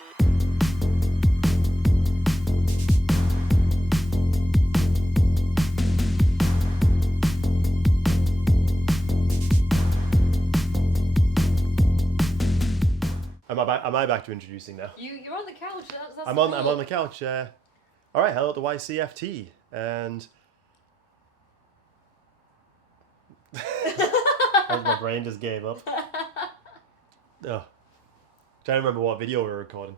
Am I back to introducing now? You're on the couch. That's I'm on the couch. All right, hello at the YCFT, and my brain just gave up. Trying to remember what video we were recording.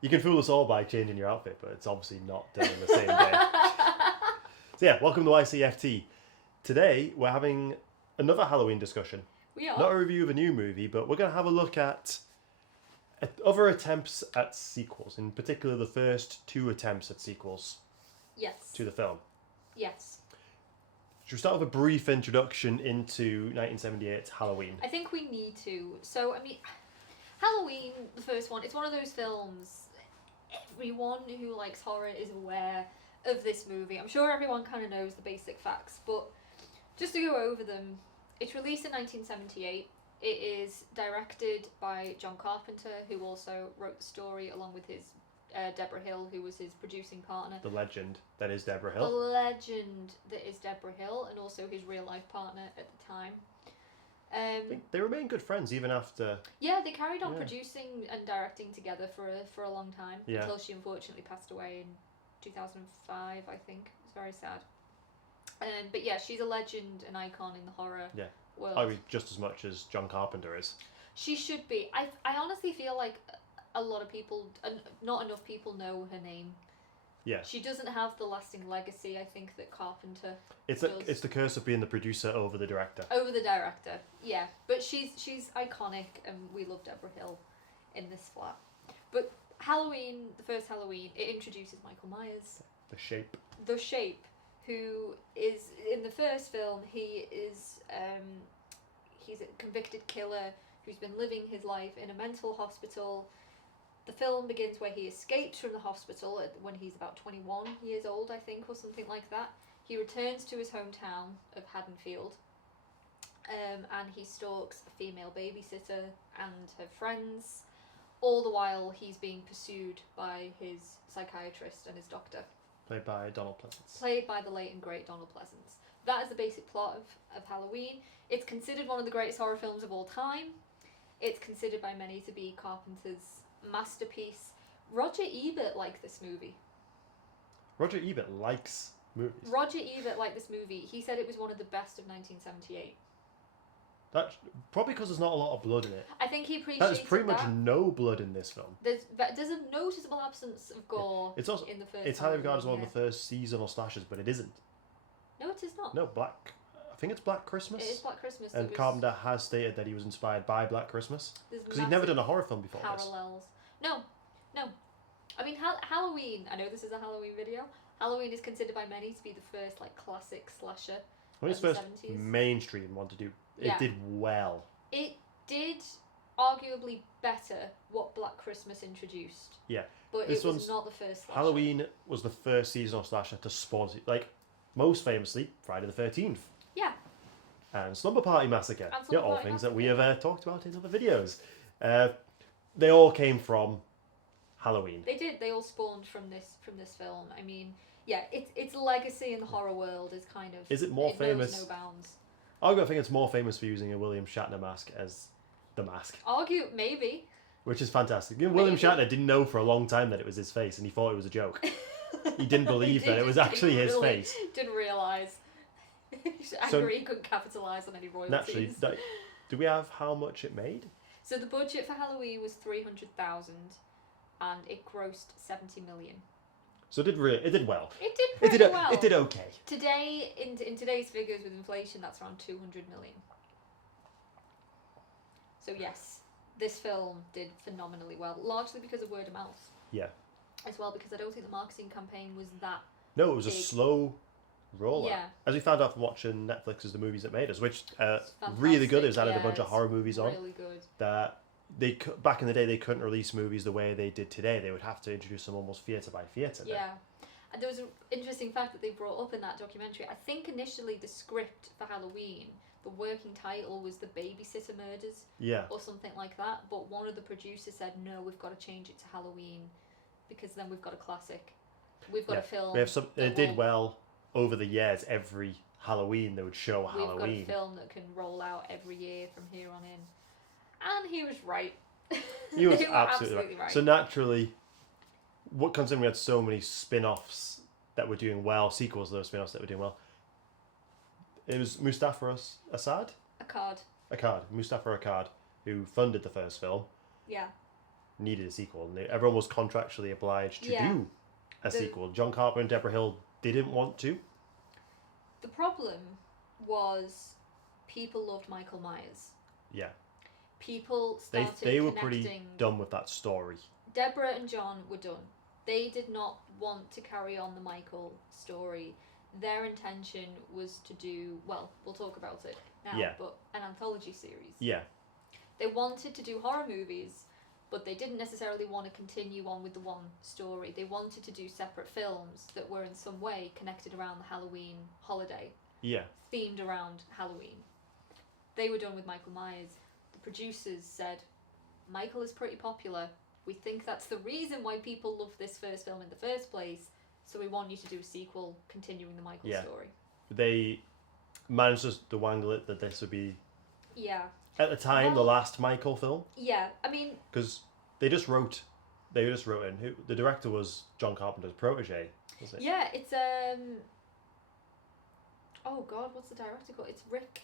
You can fool us all by changing your outfit, but it's obviously not done in the same day. So yeah, welcome to YCFT. Today we're having another Halloween discussion. We are. Not a review of a new movie, but we're going to have a look at other attempts at sequels, in particular the first two attempts at sequels Yes. to the film. Yes. Should we start with a brief introduction into 1978's Halloween? I think we need to. So, I mean, Halloween, the first one, it's one of those films, everyone who likes horror is aware of this movie. I'm sure everyone kind of knows the basic facts, but just to go over them, it's released in 1978. It is directed by John Carpenter, who also wrote the story along with his Deborah Hill, who was his producing partner. The legend that is Deborah The Hill. legend that is Deborah Hill, and also his real life partner at the time. They remain good friends even after. Yeah, they carried on producing and directing together for a long time until she unfortunately passed away in 2005. I think it's very sad. But yeah, she's a legend, an icon in the horror world. I mean, just as much as John Carpenter is. She should be. I honestly feel like a lot of people, not enough people know her name. Yeah. She doesn't have the lasting legacy, I think, that Carpenter It's does. it's the curse of being the producer over the director. Over the director, yeah. But she's iconic, and we love Deborah Hill in this flat. But Halloween, the first Halloween, it introduces Michael Myers. The Shape. The Shape, who is, in the first film, he's a convicted killer who's been living his life in a mental hospital. The film begins where he escapes from the hospital when he's about 21 years old, I think, or something like that. He returns to his hometown of Haddonfield, and he stalks a female babysitter and her friends. All the while, he's being pursued by his psychiatrist and his doctor. Played by Donald Pleasence. Played by the late and great Donald Pleasence. That is the basic plot of Halloween. It's considered one of the greatest horror films of all time. It's considered by many to be Carpenter's masterpiece. Roger Ebert liked this movie. Roger Ebert likes movies. Roger Ebert liked this movie. He said it was one of the best of 1978. That's probably because there's not a lot of blood in it. I think he appreciated that. There's pretty much no blood in this film. There's a noticeable absence of gore it's also, in the first. It's highly regarded as one of the first seasonal slashes, but it isn't. No, it is not. No, I think it's Black Christmas. It is Black Christmas. And Carpenter has stated that he was inspired by Black Christmas. Because he'd never done a horror film before parallels. No. I mean, Halloween, I know this is a Halloween video. Halloween is considered by many to be the first classic slasher. When it's first 70s. Mainstream one to do. It did well. It did arguably better what Black Christmas introduced. Yeah. But it was not the first slasher. Halloween was the first seasonal slasher to spawn, most famously, Friday the 13th. Yeah. And Slumber Party Massacre. All things that we have talked about in other videos. They all came from Halloween. They did. They all spawned from this film. I mean, yeah, its legacy in the horror world is kind of. Is it more famous? Knows no bounds. I think it's more famous for using a William Shatner mask as the mask. Maybe. Which is fantastic. William Shatner didn't know for a long time that it was his face, and he thought it was a joke. He didn't believe that it was actually his face. Didn't realise. Angry, he couldn't capitalise on any royalties. Naturally, do we have how much it made? So the budget for Halloween was $300,000, and it grossed $70 million. So it did well. It did pretty well. It did okay. Today, in today's figures with inflation, that's around $200 million. So yes, this film did phenomenally well, largely because of word of mouth. Yeah. As well, because I don't think the marketing campaign was that. No, it was big. a slow roller. Yeah. As we found out from watching Netflix's The Movies That Made Us, which really good. It was added a bunch of horror movies on. Really good. That back in the day they couldn't release movies the way they did today. They would have to introduce them almost theatre by theatre. Yeah. And there was an interesting fact that they brought up in that documentary. I think initially the script for Halloween, the working title was The Babysitter Murders Yeah. or something like that, but one of the producers said, no, we've got to change it to Halloween because then we've got a classic. We've got a film. We have some. It did well over the years. Every Halloween they would show Halloween. We've got a film that can roll out every year from here on in. And he was right. He was They were absolutely right. So naturally, considering we had so many spin-offs that were doing well, sequels to those spin-offs that were doing well, it was Mustafa Assad? Mustafa Akkad, who funded the first film. Yeah. Needed a sequel, and everyone was contractually obliged to do a sequel. John Carpenter and Deborah Hill didn't want to. The problem was people loved Michael Myers. Yeah. People started they were pretty done with that story. Deborah and John were done. They did not want to carry on the Michael story. Their intention was to do, well, we'll talk about it now, but an anthology series. Yeah. They wanted to do horror movies, but they didn't necessarily want to continue on with the one story. They wanted to do separate films that were in some way connected around the Halloween holiday. Yeah. Themed around Halloween. They were done with Michael Myers. The producers said, Michael is pretty popular. We think that's the reason why people love this first film in the first place, so we want you to do a sequel continuing the Michael story. They managed to wangle it that this would be... Yeah. At the time, the last Michael film. Yeah, I mean... Because they just wrote in. The director was John Carpenter's protege, was it? Yeah, it's... Oh, God, what's the director called? It's Rick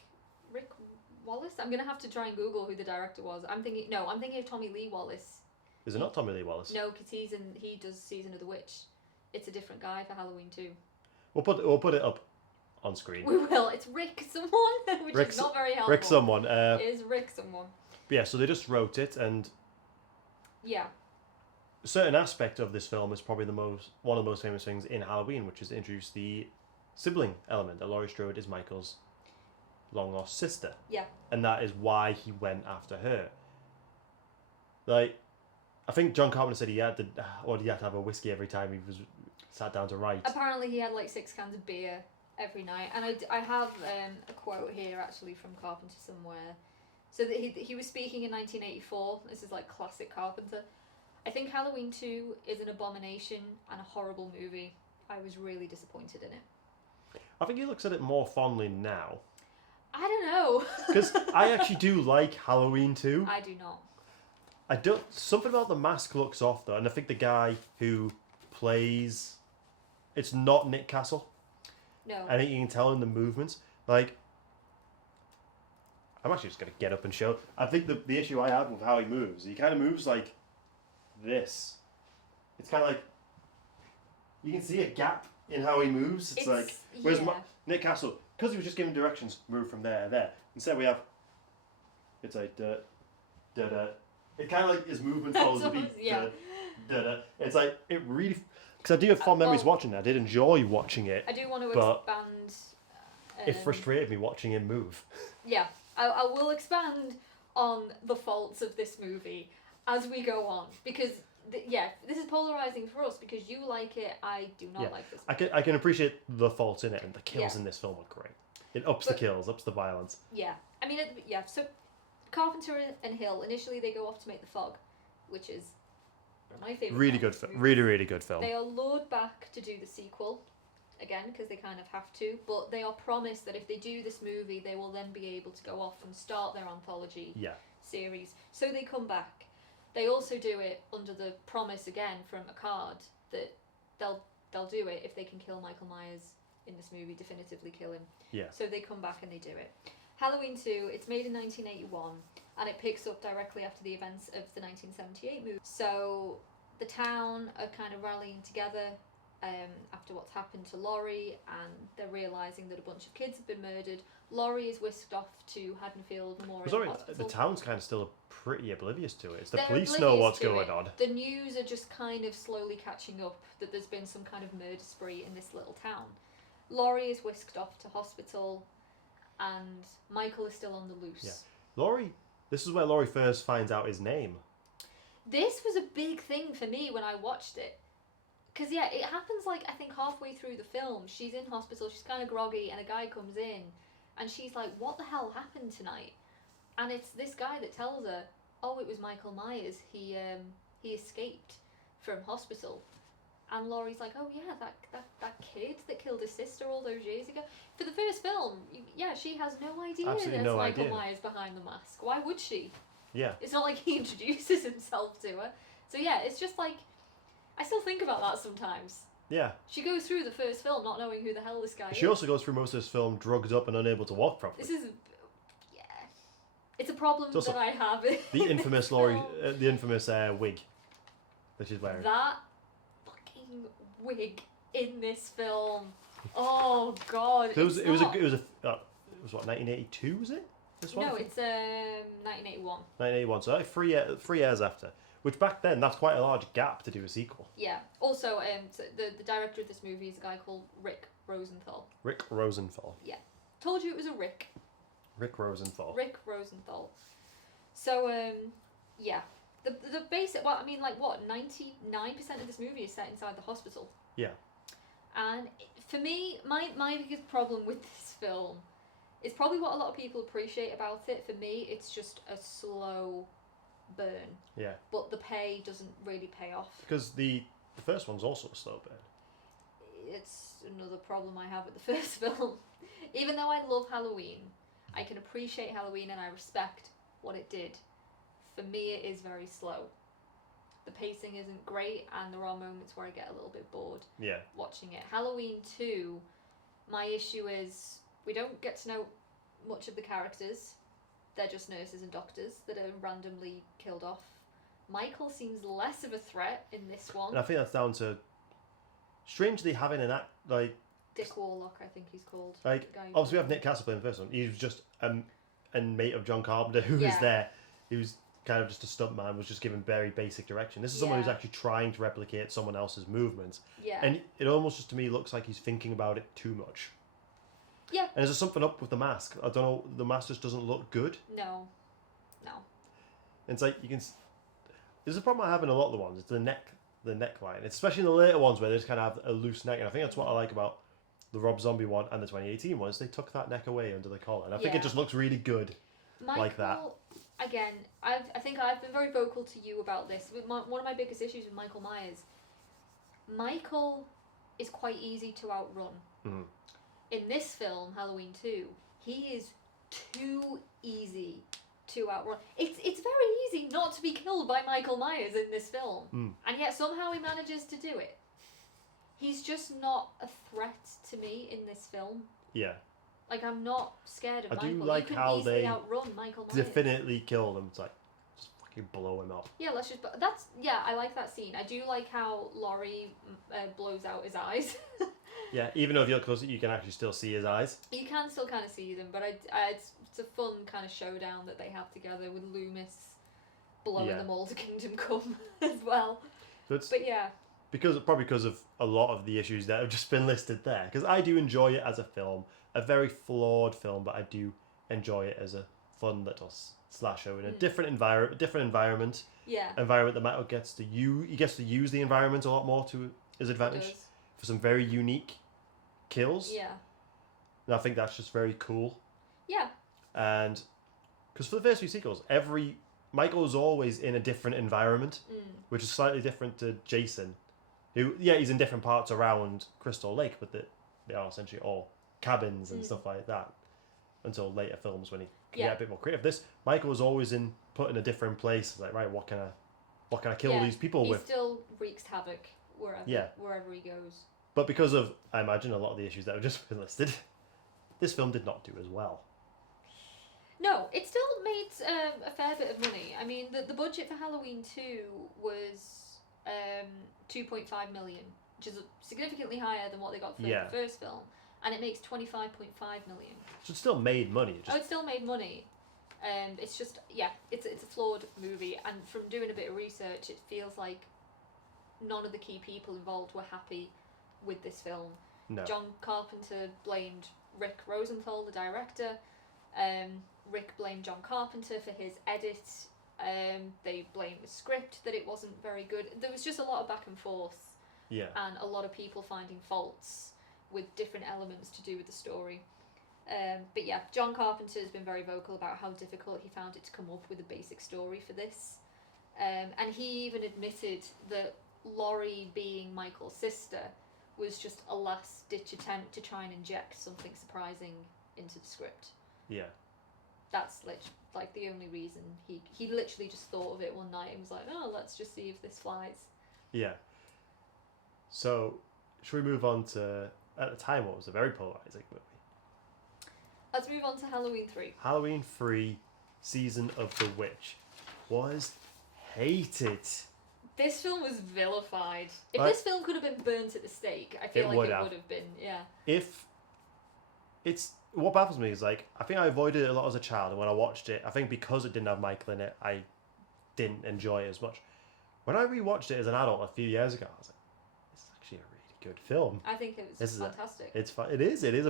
Wallace? I'm going to have to try and Google who the director was. I'm thinking of Tommy Lee Wallace. Is it not Tommy Lee Wallace? No, because he does Season of the Witch. It's a different guy for Halloween 2. We'll put it up on screen. We will. It's Rick someone, which is not very helpful. Rick someone. It is Rick someone. But yeah, so they just wrote it, and yeah, a certain aspect of this film is probably one of the most famous things in Halloween, which is to introduce the sibling element. That Laurie Strode is Michael's long lost sister. Yeah. And that is why he went after her. Like, I think John Carpenter said he had to have a whiskey every time he was sat down to write. Apparently he had like 6 cans of beer every night, and I have a quote here actually from Carpenter somewhere. So that he was speaking in 1984. This is like classic Carpenter. I think Halloween 2 is an abomination and a horrible movie. I was really disappointed in it. I think he looks at it more fondly now. I don't know. Because I actually do like Halloween 2. I do not. Something about the mask looks off though, and I think the guy who plays, it's not Nick Castle. No. I think you can tell in the movements. Like, I'm actually just gonna get up and show. I think the issue I have with how he moves, he kind of moves like this. It's kind of like you can see a gap in how he moves. It's like whereas Nick Castle, because he was just giving directions, move from there to there. Instead we have, it's like da da da. It kind of like his movement follows the beat. Yeah. Da, da, da. It's like, it really... Because I do have fond memories watching it. I did enjoy watching it. I do want to expand... It frustrated me watching him move. Yeah. I will expand on the faults of this movie as we go on. Because, this is polarising for us because you like it, I do not like this movie. I can appreciate the faults in it, and the kills in this film are great. It ups the kills, ups the violence. Yeah. I mean, so... Carpenter and Hill, initially they go off to make The Fog, which is one of my favourite Really good film. Really, really good film. They are lured back to do the sequel, again, because they kind of have to, but they are promised that if they do this movie, they will then be able to go off and start their anthology series. So they come back. They also do it under the promise, again, from Akkad, that they'll do it if they can kill Michael Myers in this movie, definitively kill him. Yeah. So they come back and they do it. Halloween 2, it's made in 1981, and it picks up directly after the events of the 1978 movie. So the town are kind of rallying together after what's happened to Laurie, and they're realising that a bunch of kids have been murdered. Laurie is whisked off to Haddonfield Memorial Hospital. The town's kind of still pretty oblivious to it. It's the They're police know what's oblivious going on. The news are just kind of slowly catching up that there's been some kind of murder spree in this little town. Laurie is whisked off to hospital, and Michael is still on the loose. Yeah. Laurie, this is where Laurie first finds out his name. This was a big thing for me when I watched it. Because, it happens like, I think halfway through the film. She's in hospital, she's kind of groggy, and a guy comes in, and she's like, what the hell happened tonight? And it's this guy that tells her, oh, it was Michael Myers. He escaped from hospital. And Laurie's like, oh yeah, that kid that killed his sister all those years ago. For the first film, yeah, she has no idea Absolutely there's no Michael idea. Myers behind the mask. Why would she? Yeah. It's not like he introduces himself to her. So yeah, it's just like, I still think about that sometimes. Yeah. She goes through the first film not knowing who the hell this guy is. She also goes through most of this film drugged up and unable to walk properly. This is, yeah, it's a problem that I have. The infamous the infamous wig that she's wearing. That fucking wig in this film. Oh god. So it was what, 1982 was it? This one? No, it's 1981. 1981. So like 3 years after. Which back then, that's quite a large gap to do a sequel. Yeah. Also, so the director of this movie is a guy called Rick Rosenthal. Rick Rosenthal. Yeah. Told you it was a Rick. Rick Rosenthal. Rick Rosenthal. So, yeah. The basic, well, I mean, like, what, 99% of this movie is set inside the hospital. Yeah. And for me, my biggest problem with this film is probably what a lot of people appreciate about it. For me, it's just a slow burn. Yeah. But the pay doesn't really pay off. Because the first one's also a slow burn. It's another problem I have with the first film. Even though I love Halloween, I can appreciate Halloween and I respect what it did. For me, it is very slow. The pacing isn't great, and there are moments where I get a little bit bored watching it. Halloween 2, my issue is we don't get to know much of the characters. They're just nurses and doctors that are randomly killed off. Michael seems less of a threat in this one. And I think that's down to strangely having an act like Dick Warlock, I think he's called. Like obviously we have Nick Castle playing the first one. He was just a mate of John Carpenter who was there. He was kind of just a stuntman, was just given very basic direction. This is someone who's actually trying to replicate someone else's movements. Yeah. And it almost just to me looks like he's thinking about it too much. Yeah. And there's something up with the mask. I don't know, the mask just doesn't look good. No. And it's like you can. There's a problem I have in a lot of the ones. It's the neckline. It's especially in the later ones where they just kind of have a loose neck. And I think that's what I like about the Rob Zombie one and the 2018 one. Is they took that neck away under the collar, and I think it just looks really good. Michael, like that. Again, I think I've been very vocal to you about this. One of my biggest issues with Michael Myers. Michael is quite easy to outrun. Mm. In this film, Halloween 2, he is too easy to outrun. It's very easy not to be killed by Michael Myers in this film. And yet somehow he manages to do it. He's just not a threat to me in this film. Yeah. Like, I'm not scared of Michael. I do like you how they outrun Michael Myers. Definitely kill him. It's like, just fucking blow him up. Yeah, I like that scene. I do like how Laurie blows out his eyes. Yeah, even though if you're close, you can actually still see his eyes. You can still kind of see them, but it's a fun kind of showdown that they have together with Loomis blowing them all to Kingdom Come as well. But yeah. Probably because of a lot of the issues that have just been listed there. Because I do enjoy it as a film. A very flawed film, but I do enjoy it as a fun little slasher in a different environment. Yeah. Environment that Michael gets to use. He gets to use the environment a lot more to his advantage for some very unique kills. Yeah. And I think that's just very cool. Yeah. And because for the first few sequels, Michael is always in a different environment, which is slightly different to Jason, who he's in different parts around Crystal Lake, but they are essentially all cabins and stuff like that until later films when he can get a bit more creative. Michael was always put in a different place. It's like, right, what can I kill these people with? He still wreaks havoc wherever he goes. But because of, I imagine, a lot of the issues that have just been listed, this film did not do as well. No, it still made a fair bit of money. I mean, the budget for Halloween 2 was 2.5 million, which is significantly higher than what they got for the first film. And it makes 25.5 million. So it still made money. It still made money. It's just, it's a flawed movie. And from doing a bit of research, it feels like none of the key people involved were happy with this film. No. John Carpenter blamed Rick Rosenthal, the director. Rick blamed John Carpenter for his edit. They blamed the script, that it wasn't very good. There was just a lot of back and forth. Yeah. And a lot of people finding faults with different elements to do with the story. But yeah, John Carpenter has been very vocal about how difficult he found it to come up with a basic story for this. And he even admitted that Laurie being Michael's sister was just a last-ditch attempt to try and inject something surprising into the script. Yeah. That's like the only reason. He literally just thought of it one night and was like, oh, let's just see if this flies. Yeah. So, should we move on to, at the time, what was a very polarizing movie? Let's move on to Halloween 3. Halloween 3, Season of the Witch. Was hated. This film was vilified. If this film could have been burnt at the stake, I feel like it would have been, yeah. What baffles me is, like, I think I avoided it a lot as a child, and when I watched it, I think because it didn't have Michael in it, I didn't enjoy it as much. When I rewatched it as an adult a few years ago, I was like, this is actually a really good film. I think it was fantastic. It's fun. It is it's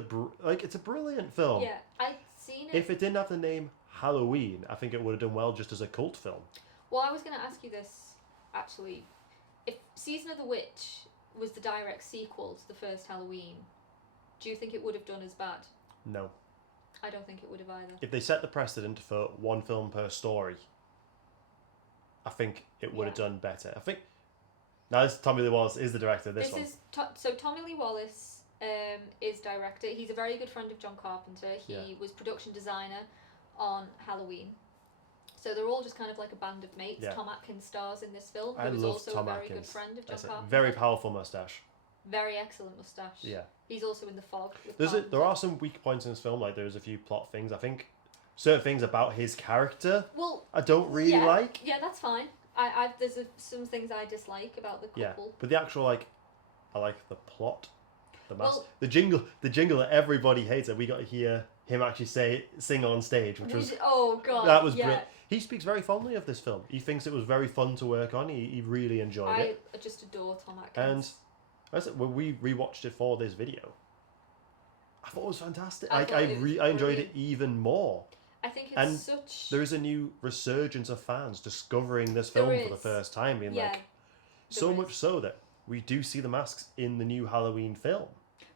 a brilliant film. Yeah, I've seen it. If it didn't have the name Halloween, I think it would have done well just as a cult film. Well, I was going to ask you this, actually. If Season of the Witch was the direct sequel to the first Halloween, do you think it would have done as bad? No. I don't think it would have either. If they set the precedent for one film per story, I think it would have done better. I think... Now, Tommy Lee Wallace is the director of this one. So Tommy Lee Wallace is director. He's a very good friend of John Carpenter. He was production designer on Halloween. So they're all just kind of like a band of mates. Yeah. Tom Atkins stars in this film. I Who is love also Tom a very Atkins. good friend of John Carpenter. Very powerful moustache. Very excellent moustache. Yeah. He's also in The Fog. There are some weak points in this film. Like, there's a few plot things. I think certain things about his character I don't really like. Yeah, that's fine. There's some things I dislike about the couple. Yeah, but the actual, like, I like the plot. The jingle that everybody hates, that we got to hear him actually sing on stage, which was... Oh, God. That was brilliant. He speaks very fondly of this film. He thinks it was very fun to work on. He really enjoyed it. I just adore Tom Atkins. And when we rewatched it for this video, I thought it was fantastic. I enjoyed it even more. I think it's such... There is a new resurgence of fans discovering this film for the first time. Being much so that we do see the masks in the new Halloween film.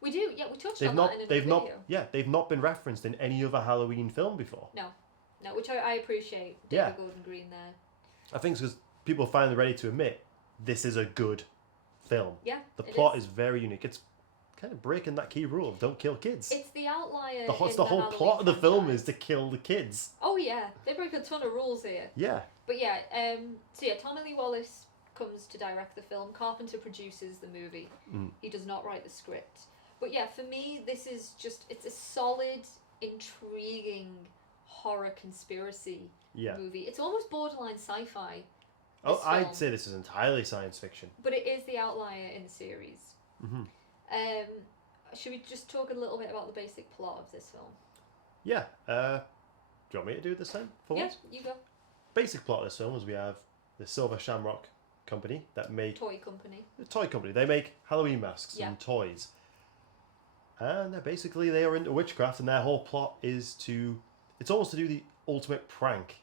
We do, yeah. We touched on that in a video. They've not been referenced in any other Halloween film before. No, which I appreciate. David Gordon Green there. I think it's because people are finally ready to admit this is a good film. Yeah, the plot is very unique. It's kind of breaking that key rule of don't kill kids. It's the outlier. The whole plot of the film is to kill the kids. Oh yeah, they break a ton of rules here. Yeah. But yeah, Tommy Lee Wallace comes to direct the film. Carpenter produces the movie. He does not write the script. But yeah, for me, this is it's a solid, intriguing horror conspiracy movie. It's almost borderline sci-fi. I'd say this is entirely science fiction. But it is the outlier in the series. Mm-hmm. Should we just talk a little bit about the basic plot of this film? Yeah. Do you want me to do this then? Once? You go. Basic plot of this film is we have the Silver Shamrock Company that make... Toy company. The toy company. They make Halloween masks and toys. And they are into witchcraft, and their whole plot is to... It's almost to do the ultimate prank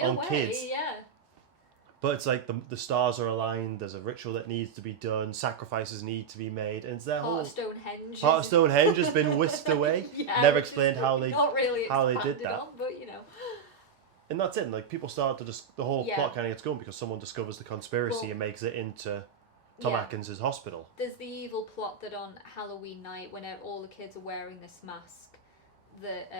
on kids. Yeah. But it's like the stars are aligned, there's a ritual that needs to be done, sacrifices need to be made, and it's their Part of Stonehenge. Part of Stonehenge has been whisked away. Never explained how they did that. On, but you know. And that's it. And, like, people start to the whole plot kind of gets going because someone discovers the conspiracy and makes it into Tom Atkins' hospital. There's the evil plot that on Halloween night, when all the kids are wearing this mask, that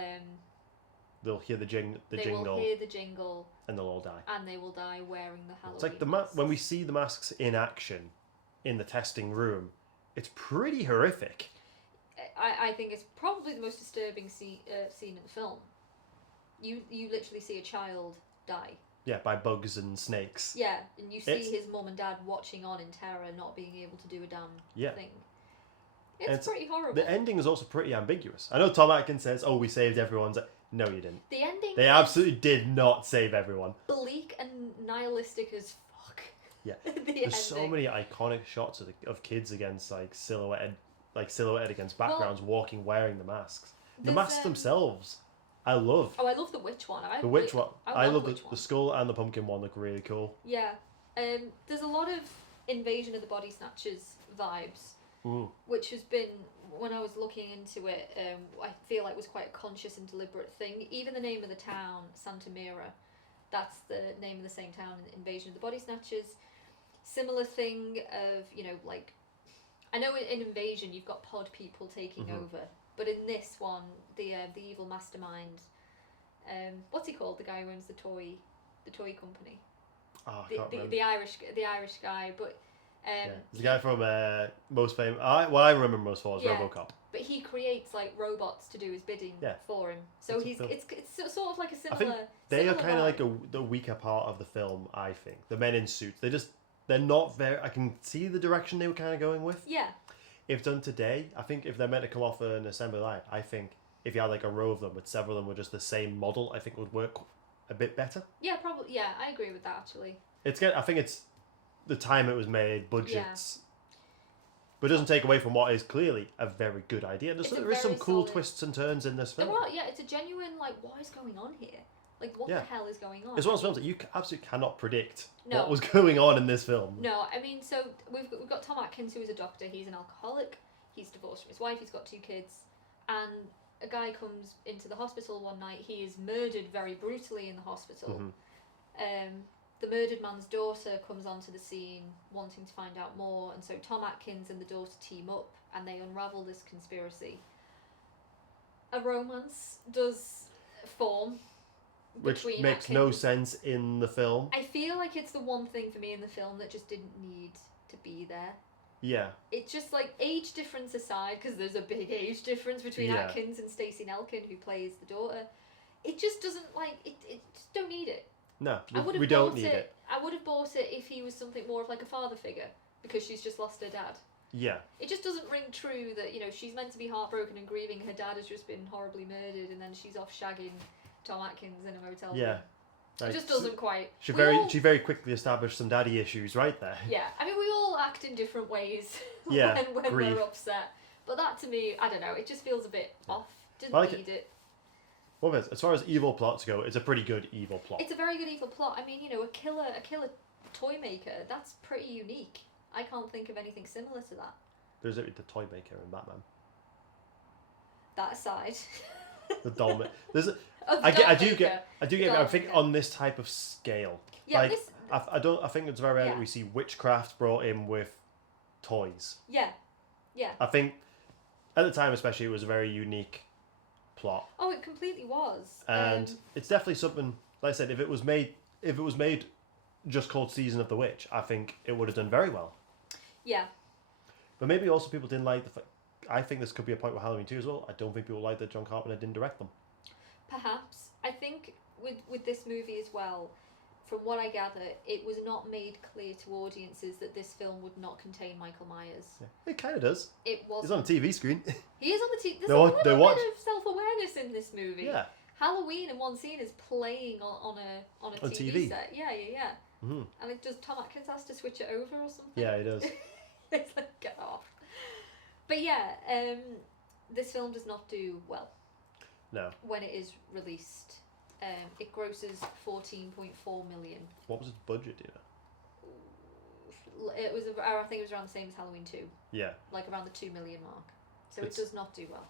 they'll hear the jingle. They will hear the jingle. And they'll all die. And they will die wearing the Halloween It's like when we see the masks in action in the testing room, it's pretty horrific. I think it's probably the most disturbing scene in the film. You literally see a child die. Yeah, by bugs and snakes. Yeah, and you see his mum and dad watching on in terror, not being able to do a damn thing. It's pretty horrible. The ending is also pretty ambiguous. I know Tom Atkins says, "Oh, we saved everyone's." No, you didn't. The ending. They absolutely did not save everyone. Bleak and nihilistic as fuck. Yeah. There's so many iconic shots of kids against silhouetted against backgrounds walking wearing the masks. The masks themselves, I love. Oh, I love the witch one. The witch one. I love the skull and the pumpkin one. Look really cool. Yeah. There's a lot of Invasion of the Body Snatchers vibes. which has been, when I was looking into it, I feel like was quite a conscious and deliberate thing. Even the name of the town, Santa Mira, that's the name of the same town in Invasion of the Body Snatchers. Similar thing of, like, I know in Invasion you've got pod people taking over, but in this one, the evil mastermind, what's he called? The guy who owns the toy company. Oh, I can't remember. The Irish guy, but the guy from most famous. What I remember most for is RoboCop. But he creates like robots to do his bidding for him. So it's sort of like a similar. I think they are kind of like the weaker part of the film. I think the men in suits. They're not very. I can see the direction they were kind of going with. Yeah. If done today, I think if they're meant to come off an assembly line, I think if you had like a row of them with several of them were just the same model, I think it would work a bit better. Yeah, probably. Yeah, I agree with that actually. I think it's the time it was made, budgets, but it doesn't take away from what is clearly a very good idea. There is some cool twists and turns in this film. There are, it's a genuine like, what is going on here? Like, what the hell is going on? It's one of those films that you absolutely cannot predict what was going on in this film. No, I mean, so we've got Tom Atkins, who is a doctor. He's an alcoholic. He's divorced from his wife. He's got 2 kids. And a guy comes into the hospital one night. He is murdered very brutally in the hospital. The murdered man's daughter comes onto the scene wanting to find out more. And so Tom Atkins and the daughter team up and they unravel this conspiracy. A romance does form. Which makes no sense in the film. I feel like it's the one thing for me in the film that just didn't need to be there. Yeah. It's just like, age difference aside, because there's a big age difference between Atkins and Stacey Nelkin, who plays the daughter. It just doesn't it just don't need it. No, we don't need it. I would have bought it if he was something more of like a father figure, because she's just lost her dad. Yeah. It just doesn't ring true that, she's meant to be heartbroken and grieving her dad has just been horribly murdered, and then she's off shagging Tom Atkins in a motel room. Yeah. It just doesn't quite... She very quickly established some daddy issues right there. Yeah. I mean, we all act in different ways when we're upset. But that, to me, I don't know, it just feels a bit off. Didn't need it. Well, as far as evil plots go, it's a pretty good evil plot. It's a very good evil plot. I mean, a killer toy maker, that's pretty unique. I can't think of anything similar to that. There's the toy maker in Batman. That aside... The doll maker. I do get it. I think on this type of scale, I think it's very rare that we see witchcraft brought in with toys. Yeah. I think at the time, especially, it was a very unique plot. Oh, it completely was. And it's definitely something. Like I said, if it was made just called Season of the Witch, I think it would have done very well. Yeah. But maybe also people didn't like the fact. I think this could be a point with Halloween 2 as well. I don't think people like that John Carpenter didn't direct them. Perhaps. I think with this movie as well, from what I gather, it was not made clear to audiences that this film would not contain Michael Myers. Yeah, it kind of does. It was. He's on a TV screen. He is on the TV. There's a little bit of self-awareness in this movie. Yeah. Halloween in one scene is playing on a TV set. Yeah. Mm-hmm. And it does. Tom Atkins has to switch it over or something. Yeah, he does. It's like, get off. But yeah, this film does not do well. No. When it is released, it grosses 14.4 million. What was its budget, do you know? It was, I think it was around the same as Halloween 2. Yeah. Like around the 2 million mark. So it does not do well.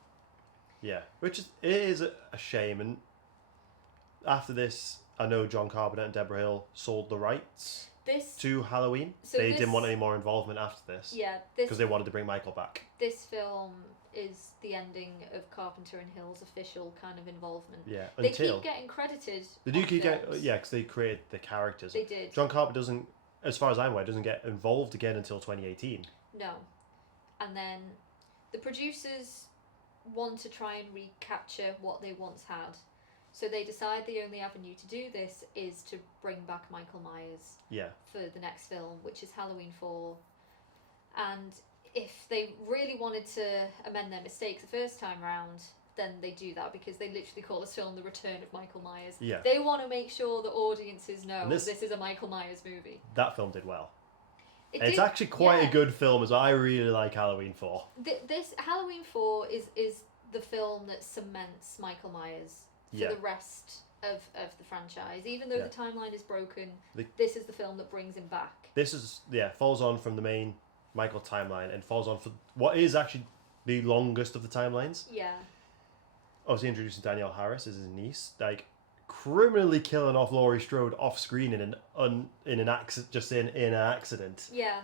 Yeah, it is a shame. And after this, I know John Carpenter and Deborah Hill sold the rights to Halloween. So they didn't want any more involvement after this. Yeah. Because they wanted to bring Michael back. This film is the ending of Carpenter and Hill's official kind of involvement. Yeah. They keep getting credited. They do keep getting... Yeah, because they created the characters. They did. John Carpenter doesn't, as far as I'm aware, doesn't get involved again until 2018. No. And then the producers want to try and recapture what they once had. So they decide the only avenue to do this is to bring back Michael Myers for the next film, which is Halloween 4. And if they really wanted to amend their mistakes the first time round, then they do that, because they literally call this film The Return of Michael Myers. Yeah. They want to make sure the audiences know this is a Michael Myers movie. That film did well. It's actually quite a good film as well. I really like Halloween 4. This Halloween 4 is the film that cements Michael Myers for the rest of the franchise. Even though the timeline is broken, this is the film that brings him back. This is, falls on from the main Michael timeline and falls on for what is actually the longest of the timelines. Yeah. Obviously introducing Danielle Harris as his niece, like criminally killing off Laurie Strode off screen in an accident, just in an accident. Yeah.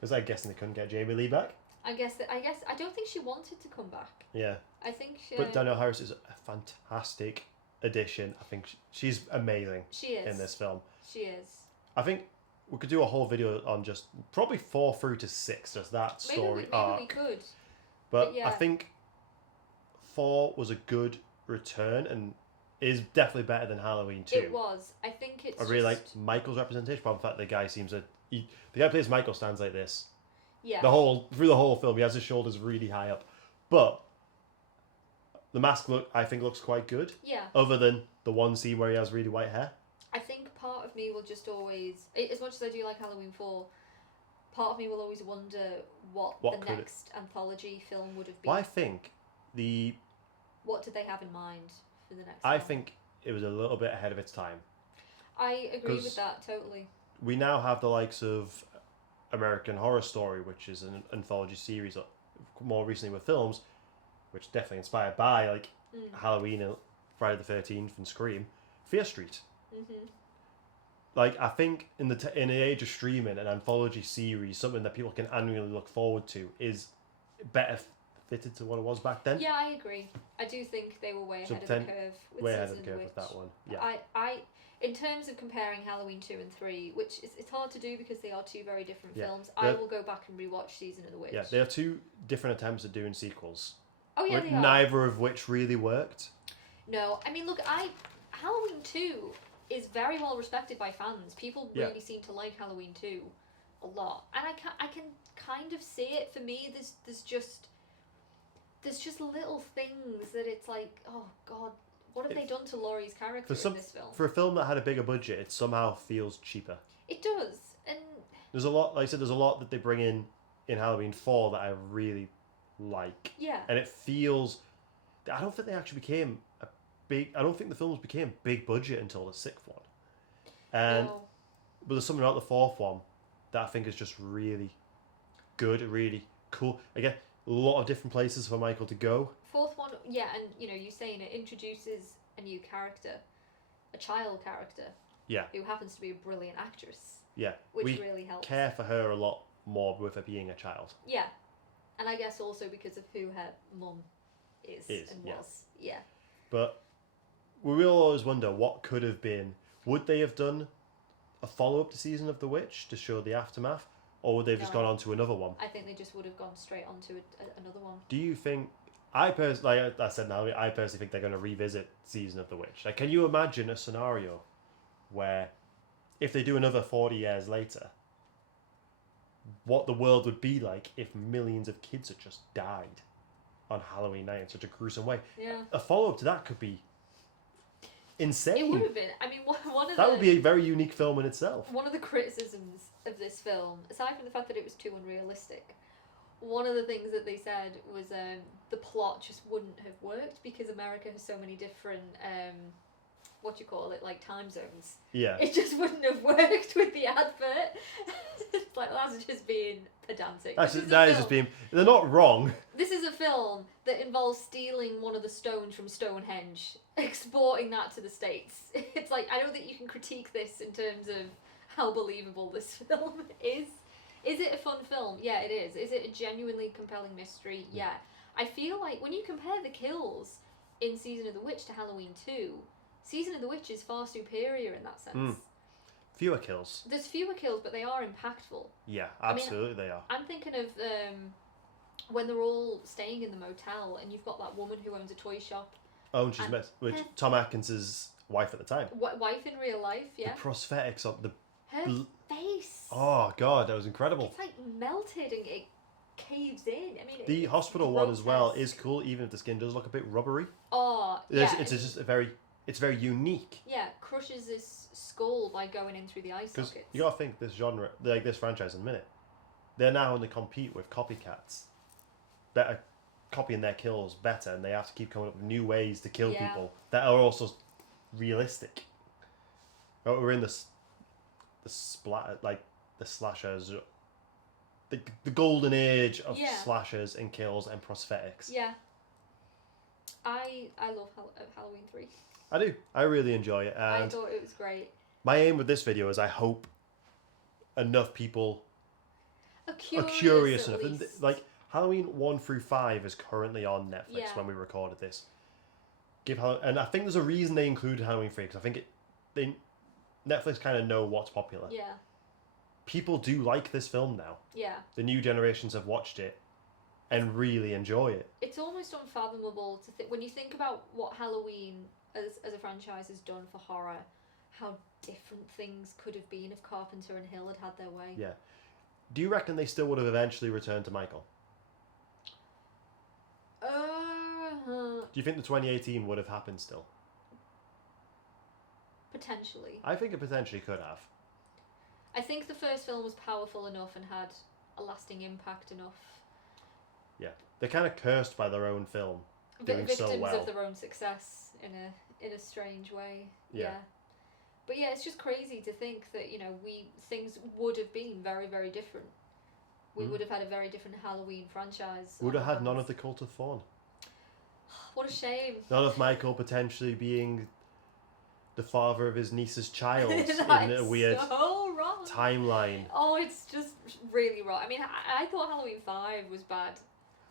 Because I'm guessing they couldn't get Jamie Lee back. I guess I don't think she wanted to come back. Yeah. I think she. But Danielle Harris is a fantastic addition. I think she's amazing. She is in this film. She is. I think we could do a whole video on just probably 4 through to 6, just that story maybe we could. But yeah. I think 4 was a good return and is definitely better than Halloween 2. It was. I think it's. I really like Michael's representation. But the fact the guy seems to. The guy who plays Michael stands like this. Yeah. Through the whole film, he has his shoulders really high up, but the mask I think looks quite good. Yeah. Other than the one scene where he has really white hair. I think part of me will just always, as much as I do like Halloween 4, part of me will always wonder what the next anthology film would have been. Well, I think What did they have in mind for the next? I film? think it was a little bit ahead of its time. I agree with that totally. We now have the likes of American Horror Story, which is an anthology series, more recently with films, which definitely inspired by like Halloween and Friday the 13th and Scream. Fear Street. Mm-hmm. Like I think in the age of streaming, an anthology series, something that people can annually look forward to, is better fitted to what it was back then. Yeah, I agree. I do think they were way ahead of the curve. Way ahead of the curve with that one. Yeah. I in terms of comparing Halloween 2 and 3, which it's hard to do because they are two very different films, I will go back and rewatch Season of the Witch. Yeah, they are two different attempts at doing sequels. Oh yeah, they are. Neither of which really worked. No, I mean, look, Halloween 2 is very well respected by fans. People really seem to like Halloween 2 a lot, and I can kind of see it. For me, there's just little things that it's like, oh god, what have they done to Laurie's character in this film? For a film that had a bigger budget, it somehow feels cheaper. It does, and there's a lot. Like I said, there's a lot that they bring in Halloween 4 that I really like. Yeah, and it feels. I don't think they actually became I don't think the films became big budget until the 6th one. But there's something about the 4th one that I think is just really good, really cool. Again, a lot of different places for Michael to go. 4th one, yeah, and you saying it introduces a new character, a child character. Yeah. Who happens to be a brilliant actress. Yeah. Which really helps. Care for her a lot more with her being a child. Yeah. And I guess also because of who her mum is and was. Yeah. But we will always wonder what could have been. Would they have done a follow-up to Season of the Witch to show the aftermath? Or would they have just gone on to another one? I think they just would have gone straight on to another one. Do you think... I personally think they're going to revisit Season of the Witch. Like, can you imagine a scenario where if they do another 40 years later, what the world would be like if millions of kids had just died on Halloween night in such a gruesome way? Yeah. A follow-up to that could be insane. It would have been. I mean, that would be a very unique film in itself. One of the criticisms of this film, aside from the fact that it was too unrealistic, one of the things that they said was the plot just wouldn't have worked because America has so many different like time zones. Yeah. It just wouldn't have worked with the advert. It's like, that's just being pedantic. That is just being... They're not wrong. This is a film that involves stealing one of the stones from Stonehenge, exporting that to the States. It's like, I don't think you can critique this in terms of how believable this film is. Is it a fun film? Yeah, it is. Is it a genuinely compelling mystery? Yeah. I feel like when you compare the kills in Season of the Witch to Halloween 2, Season of the Witch is far superior in that sense. Fewer kills. There's fewer kills, but they are impactful. Yeah, absolutely they are. I'm thinking of when they're all staying in the motel and you've got that woman who owns a toy shop. Oh, and she's met with Tom Atkins' wife at the time. Wife in real life, yeah. The prosthetics of the... Her face. Oh, God, that was incredible. It's like melted and it caves in. I mean, the hospital one as well is cool, even if the skin does look a bit rubbery. Oh, yeah. It's just it's very unique. Yeah, crushes this skull by going in through the eye sockets. You gotta think this genre, like this franchise in a minute, they're now going to compete with copycats. Better copying their kills better, and they have to keep coming up with new ways to kill people that are also realistic. We're in the splatter, like the slashers the golden age of Yeah. slashers and kills and prosthetics. Yeah. I love Halloween 3. I do. I really enjoy it. I And thought it was great. my aim with this video is I hope enough people Are are curious curious at enough. And least. like Halloween 1 through 5 is currently on Netflix Yeah. when we recorded this. And I think there's a reason they included Halloween 3 because I think Netflix kind of know what's popular. Yeah. People do like this film now. Yeah. The new generations have watched it and really enjoy it. It's almost unfathomable to think when you think about what Halloween as a franchise has done for horror, how different things could have been if Carpenter and Hill had their way. Yeah. Do you reckon they still would have eventually returned to Michael? Do you think the 2018 would have happened still? Potentially. I think it potentially could have. I think the first film was powerful enough and had a lasting impact enough. Yeah. They're kind of cursed by their own film. Doing Victims so well. of their own success in a strange way. Yeah. But yeah, it's just crazy to think that, things would have been very, very different. We would have had a very different Halloween franchise. Would have had none of the Cult of Thorn. What a shame. None of Michael potentially being the father of his niece's child in That's a weird so wrong. timeline. Oh, it's just really wrong. I mean, I thought Halloween 5 was bad.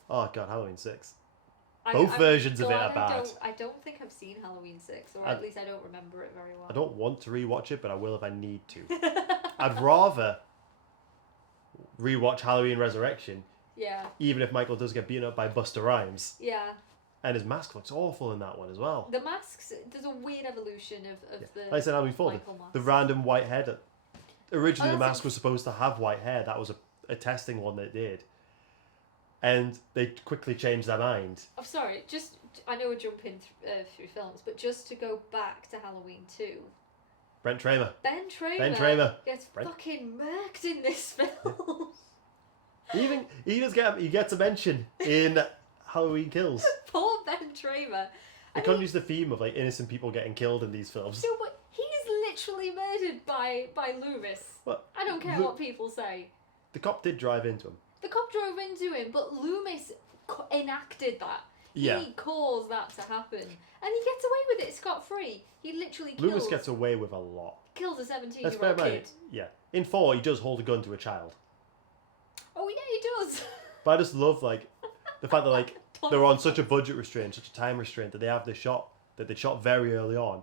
Oh god, Halloween 6. Both versions of it are bad. I don't think I've seen Halloween 6, or I- at least I don't remember it very well. I don't want to rewatch it, but I will if I need to. I'd rather rewatch Halloween Resurrection, Yeah, even if Michael does get beaten up by Busta Rhymes. yeah. And his mask looks awful in that one as well. The masks, there's a weird evolution of the Like I said, Halloween 4, Michael mask. the random white hair. Originally, the that's mask was supposed to have white hair. That was a testing one that did. And they quickly changed their mind. I'm sorry, I know we're jumping through films, but just to go back to Halloween 2, Brent Tramer. Ben Tramer, gets Brent. fucking murked in this film. He gets a mention in Halloween Kills. Poor Ben Tramer. They can't use the theme of like innocent people getting killed in these films. So what? He's literally murdered by Loomis. Well, I don't care what people say. The cop did drive into him. The cop drove into him, but Loomis enacted that. Yeah. He caused that to happen, and he gets away with it scot-free. He literally Loomis gets away with a lot. kills a Let's 17-year-old bear in mind, kid. yeah. In 4, he does hold a gun to a child. Oh yeah, he does. But I just love like the fact that like they're on such a budget restraint, such a time restraint that they have this shot that they shot very early on,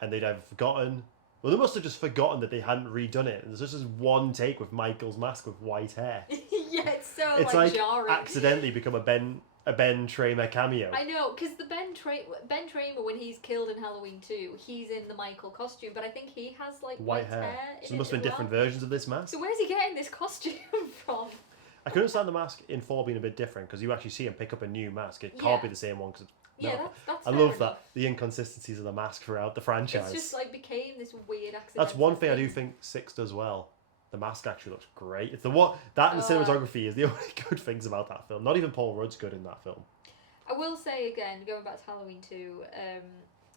and they'd have forgotten. Well, they must have just forgotten that they hadn't redone it. There's just this one take with Michael's mask with white hair. Yeah, it's so It's like jarring. accidentally become a Ben Tramer cameo. I know, because the Ben Tramer, when he's killed in Halloween 2, he's in the Michael costume, but I think he has like White hair. in So there must have it been as different well. versions of this mask. So where's he getting this costume from? I can understand the mask in 4 being a bit different because you actually see him pick up a new mask. It can't Yeah. be the same one because Yeah, that's I fair love enough. that the inconsistencies of the mask throughout the franchise. It's just like became this weird accident. That's one thing I do think 6 does well. The mask actually looks great. It's the what that and the cinematography is the only good things about that film. Not even Paul Rudd's good in that film. I will say again, going back to Halloween 2,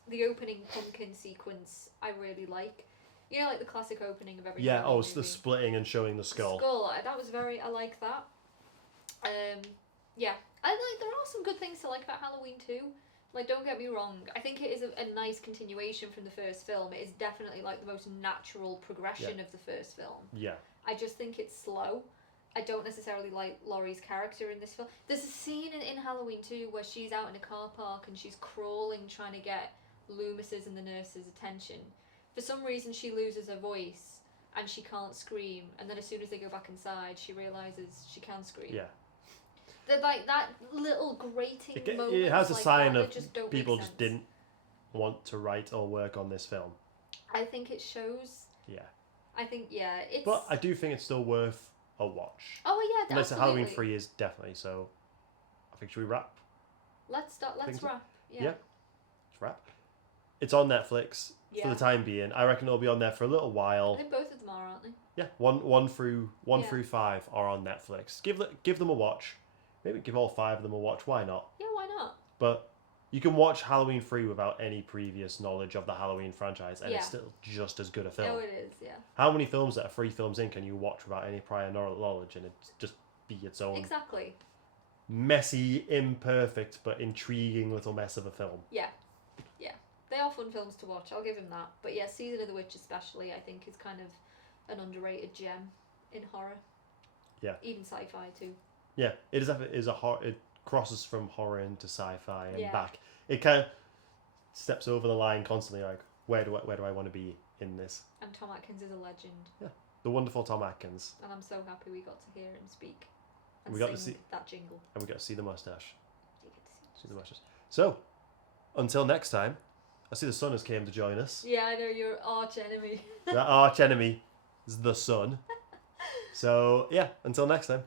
the opening pumpkin sequence I really like. You know, like the classic opening of every Yeah. Halloween Oh, it's the movie. splitting and showing the skull. That was I like that. Yeah, I like. There are some good things to like about Halloween 2. Like, don't get me wrong. I think it is a nice continuation from the first film. It is definitely like the most natural progression of the first film. Yeah. I just think it's slow. I don't necessarily like Laurie's character in this film. There's a scene in Halloween 2 where she's out in a car park and she's crawling trying to get Loomis's and the nurse's attention. For some reason she loses her voice and she can't scream, and then as soon as they go back inside she realises she can scream. Yeah. They're like that little grating moment. It has a like sign that of just don't people make just sense. didn't want to write or work on this film. I think it shows. Yeah. I think it's. But I do think it's still worth a watch. Oh yeah, Unless absolutely. Halloween 3 is definitely so. I think should we wrap? Let's so. wrap. Yeah. Let's wrap. It's on Netflix for Yeah. the time being. I reckon it'll be on there for a little I while. think both of them are, aren't they? Yeah, one through Yeah. 5 are on Netflix. Give them a watch. Maybe give all 5 of them a watch. Why not? Yeah, why not? But You can watch Halloween 3 without any previous knowledge of the Halloween franchise, and it's Yeah. still just as good a film. Oh, it is, yeah. How many films that are 3 films in can you watch without any prior knowledge, and it just be its own Exactly. messy, imperfect, but intriguing little mess of a film? Yeah. Yeah. They are fun films to watch, I'll give him that. But yeah, Season of the Witch especially, I think, is kind of an underrated gem in horror. Yeah. Even sci-fi too. Yeah, it is a horror. It crosses from horror into sci-fi and Yeah. back. It kind of steps over the line constantly. Like, where do I want to be in this? And Tom Atkins is a legend. The wonderful Tom Atkins, And I'm so happy we got to hear him speak. And We got to sing see- that jingle. and we got to see the mustache. You get to See the mustache. So, until next time, I see the sun has came to join us. Yeah, I know, you're arch enemy. That arch enemy is the sun. So yeah, until next time.